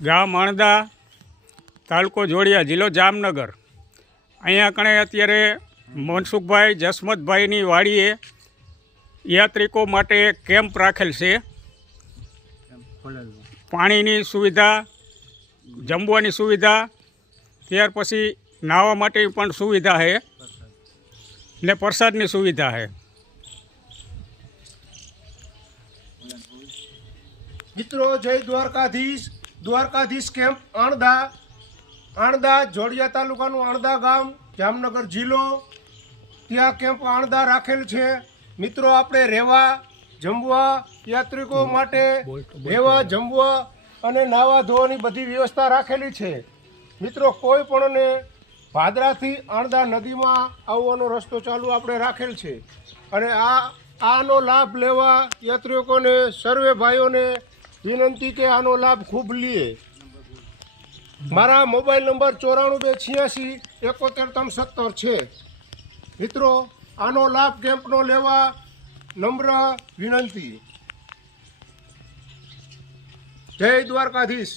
ગામ અણદા, તાલુકો જોડિયા, જિલ્લો જામનગર। અહીંયા કણે અત્યારે મનસુખભાઈ જસમતભાઈની વાડીએ યાત્રિકો માટે કેમ્પ રાખેલ છે। પાણીની સુવિધા, જમવાની સુવિધા, ત્યાર પછી નાહવા માટે પણ સુવિધા છે ને પ્રસાદની સુવિધા છે। મિત્રો જય દ્વારકાધીશ કેમ્પ આણદા જોડિયા તાલુકાનું આણદા ગામ, જામનગર જિલ્લો, ત્યાં કેમ્પ આણદા રાખેલ છે। મિત્રો આપણે રહેવા જમવા, યાત્રિકો માટે રહેવા જમવા અને નાહવા ધોવાની બધી વ્યવસ્થા રાખેલી છે। મિત્રો કોઈ પણને ભાદરાથી આણદા નદીમાં આવવાનો રસ્તો ચાલુ આપણે રાખેલ છે અને આનો લાભ લેવા યાત્રિકોને, સર્વે ભાઈઓને વિનંતી કે આનો લાભ ખૂબ લે। મારા મોબાઈલ નંબર 9428617317 છે। મિત્રો આનો લાભ કેમ્પનો લેવા નમ્ર વિનંતી। જય દ્વારકાધીશ।